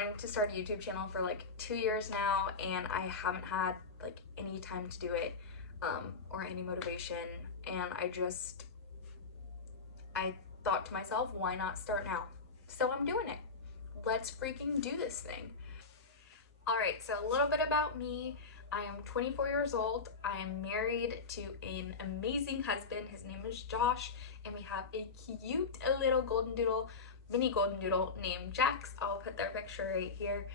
wanting to start a YouTube channel for like 2 years now, and I haven't had like any time to do it or any motivation. And I thought to myself, why not start now? So I'm doing it. Let's freaking do this thing. All right, so a little bit about me. I am 24 years old. I am married to an amazing husband. His name is Josh, and we have a cute little golden doodle, mini golden doodle named Jax. I'll put their picture right here.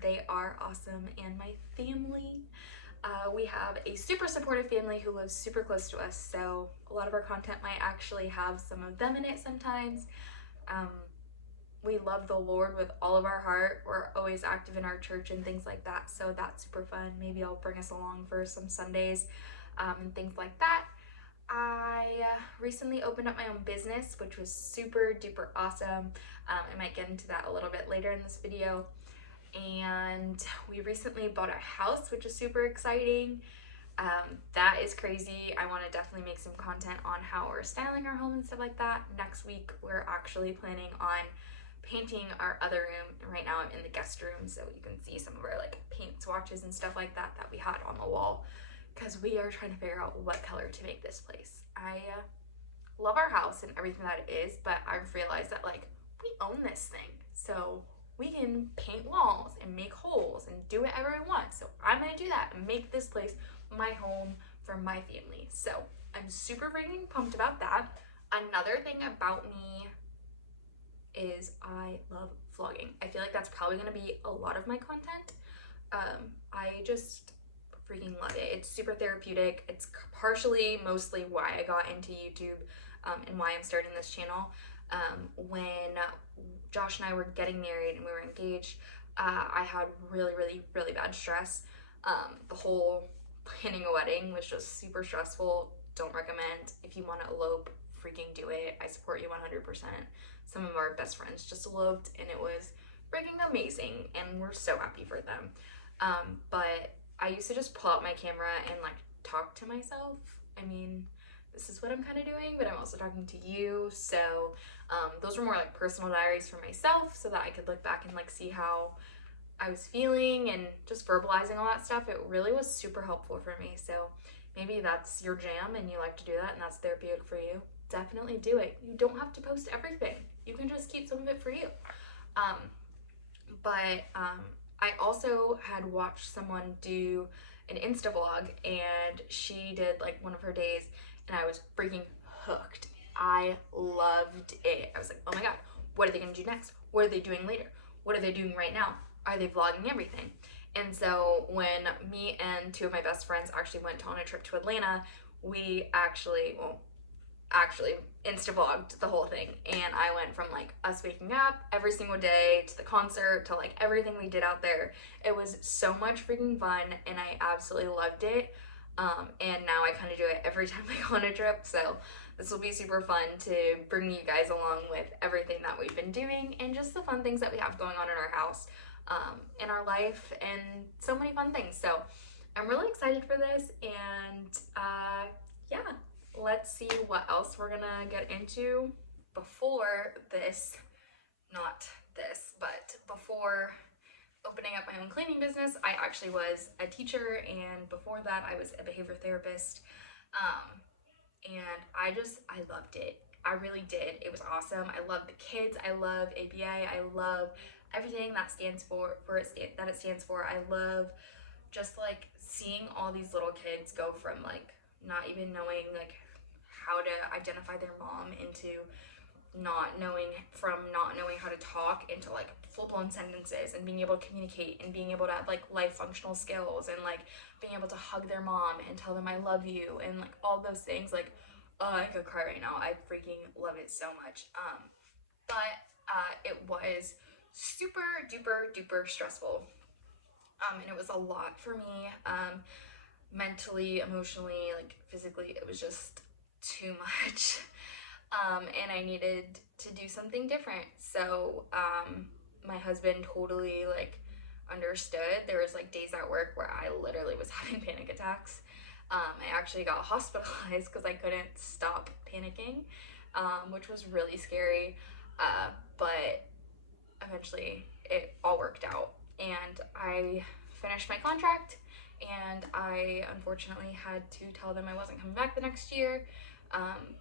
They are awesome, and my family. We have a super supportive family who lives super close to us, so a lot of our content might actually have some of them in it sometimes. We love the Lord with all of our heart. We're always active in our church and things like that, so that's super fun. Maybe I'll bring us along for some Sundays and things like that. I recently opened up my own business, which was super duper awesome. I might get into that a little bit later in this video. And we recently bought a house, which is super exciting. That is crazy. I want to definitely make some content on how we're styling our home and stuff like that. Next week, we're actually planning on painting our other room. Right now I'm in the guest room, so you can see some of our like paint swatches and stuff like that we had on the wall, because we are trying to figure out what color to make this place. I love our house and everything that it is, but I've realized that like we own this thing, so we can paint walls and make holes and do whatever we want. So I'm gonna do that and make this place my home for my family. So I'm super freaking pumped about that. Another thing about me is I love vlogging. I feel like that's probably gonna be a lot of my content. I just freaking love it. It's super therapeutic. It's partially, mostly why I got into YouTube and why I'm starting this channel. When Josh and I were getting married and we were engaged, I had really bad stress. The whole planning a wedding was just super stressful. Don't recommend. If you want to elope, freaking do it. I support you 100%. Some of our best friends just eloped, and it was freaking amazing, and we're so happy for them. But I used to just pull out my camera and like talk to myself. I mean, this is what I'm kind of doing, but I'm also talking to you. So those were more like personal diaries for myself, so that I could look back and like see how I was feeling and just verbalizing all that stuff. It really was super helpful for me. So maybe that's your jam and you like to do that and that's therapeutic for you. Definitely do it. You don't have to post everything. You can just keep some of it for you. I also had watched someone do an Insta vlog, and she did like one of her days, and I was freaking hooked. I loved it. I was like, oh my god, what are they gonna do next? What are they doing later? What are they doing right now? Are they vlogging everything? And so when me and two of my best friends actually went on a trip to Atlanta, we actually Insta vlogged the whole thing, and I went from like us waking up every single day to the concert to like everything we did out there. It was so much freaking fun, and I absolutely loved it. And now I kind of do it every time I go on a trip, so this will be super fun to bring you guys along with everything that we've been doing and just the fun things that we have going on in our house, in our life, and so many fun things. So I'm really excited for this, and yeah, let's see what else we're gonna get into. Before this, not this, but before opening up my own cleaning business, I actually was a teacher, and before that I was a behavior therapist. And I loved it. I really did. It was awesome. I love the kids. I love ABA. I love everything that stands for it stands for. I love just like seeing all these little kids go from like not even knowing like how to identify their mom into not knowing how to talk into like full-blown sentences, and being able to communicate and being able to have like life functional skills, and like being able to hug their mom and tell them I love you, and like all those things. Like, oh, I could cry right now. I freaking love it so much. It was super duper stressful, and it was a lot for me, mentally, emotionally, like physically. It was just too much. And I needed to do something different. So my husband totally like understood. There was like days at work where I literally was having panic attacks. I actually got hospitalized because I couldn't stop panicking, which was really scary. But eventually it all worked out and I finished my contract, and I unfortunately had to tell them I wasn't coming back the next year.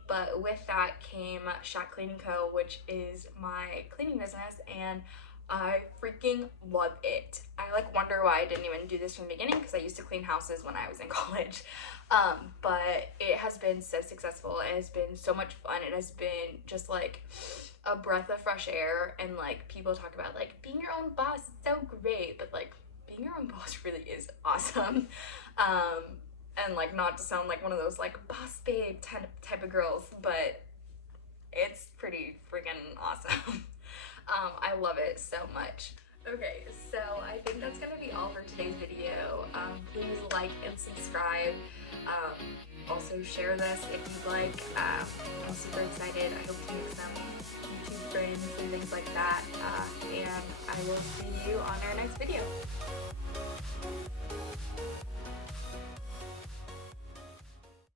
But with that came Shack Cleaning Co., which is my cleaning business, and I freaking love it. I like wonder why I didn't even do this from the beginning, because I used to clean houses when I was in college. But it has been so successful. It has been so much fun. It has been just like a breath of fresh air. And like people talk about like being your own boss is so great, but like being your own boss really is awesome. And like not to sound like one of those like boss babe type of girls, but it's pretty freaking awesome. I love it so much. Okay, so I think that's gonna be all for today's video. Please like and subscribe. Also share this if you'd like. I'm super excited. I hope to make some YouTube friends and things like that. And I will see you on our next video.